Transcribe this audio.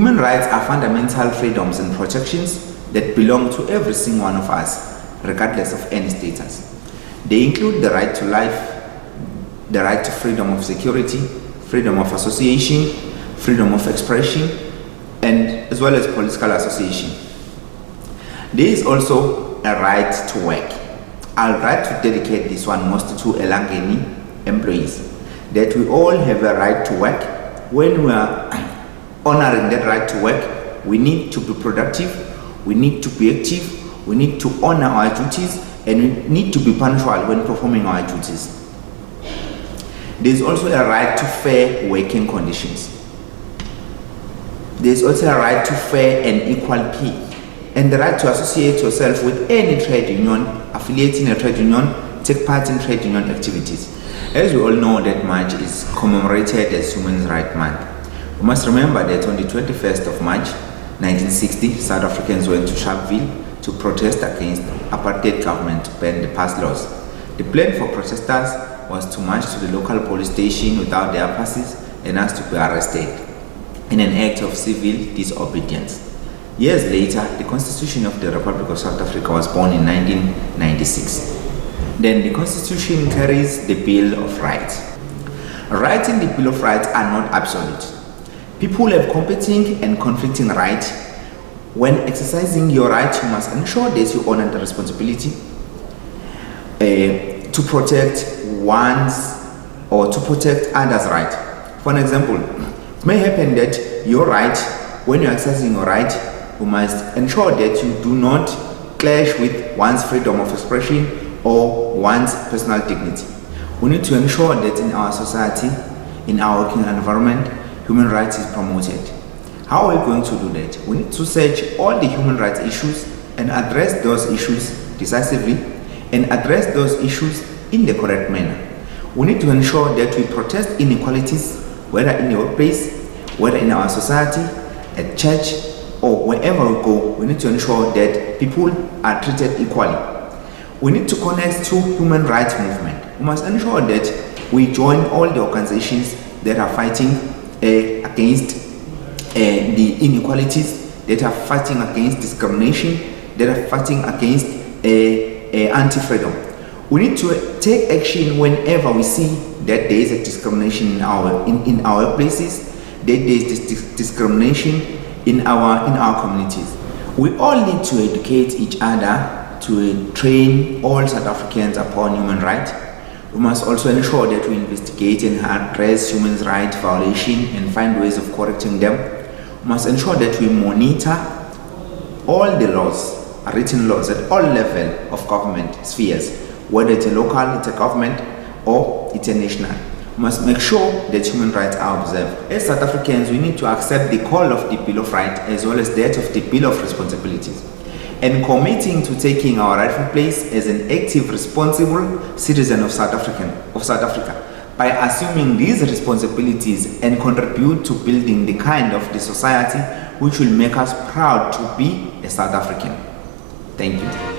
Human rights are fundamental freedoms and protections that belong to every single one of us, regardless of any status. They include the right to life, the right to freedom of security, freedom of association, freedom of expression, and as well as political association. There is also a right to work. I'd like to dedicate this one mostly to Elangeni employees, that we all have a right to work. When we are honoring that right to work, we need to be productive, we need to be active, we need to honor our duties, and we need to be punctual when performing our duties. There is also a right to fair working conditions. There is also a right to fair and equal pay, and the right to associate yourself with any trade union, affiliate in a trade union, take part in trade union activities. As we all know, that March is commemorated as Human Rights Month. We must remember that on the 21st of March 1960, South Africans went to Sharpeville to protest against apartheid government to ban the past laws. The plan for protesters was to march to the local police station without their passes and asked to be arrested in an act of civil disobedience. Years later, the Constitution of the Republic of South Africa was born in 1996. Then the Constitution carries the Bill of Rights. Rights in the Bill of Rights are not absolute. People have competing and conflicting rights. When exercising your right, you must ensure that you honor the responsibility to protect one's or to protect others' right. For an example, it may happen that your right, when you're exercising your right, you must ensure that you do not clash with one's freedom of expression or one's personal dignity. We need to ensure that in our society, in our working environment, human rights is promoted. How are we going to do that? We need to search all the human rights issues and address those issues decisively and address those issues in the correct manner. We need to ensure that we protest inequalities, whether in the workplace, whether in our society, at church, or wherever we go. We need to ensure that people are treated equally. We need to connect to human rights movement. We must ensure that we join all the organizations that are fighting against the inequalities, that are fighting against discrimination, that are fighting against anti-freedom. We need to take action whenever we see that there is a discrimination in our places, that there is discrimination in our communities. We all need to educate each other to train all South Africans upon human rights. We must also ensure that we investigate and address human rights violations and find ways of correcting them. We must ensure that we monitor all the laws, written laws at all levels of government spheres, whether it's a local, it's a government, or it's a national. We must make sure that human rights are observed. As South Africans, we need to accept the call of the Bill of Rights as well as that of the Bill of Responsibilities, and committing to taking our rightful place as an active, responsible citizen of South Africa by assuming these responsibilities and contribute to building the kind of the society which will make us proud to be a South African. Thank you.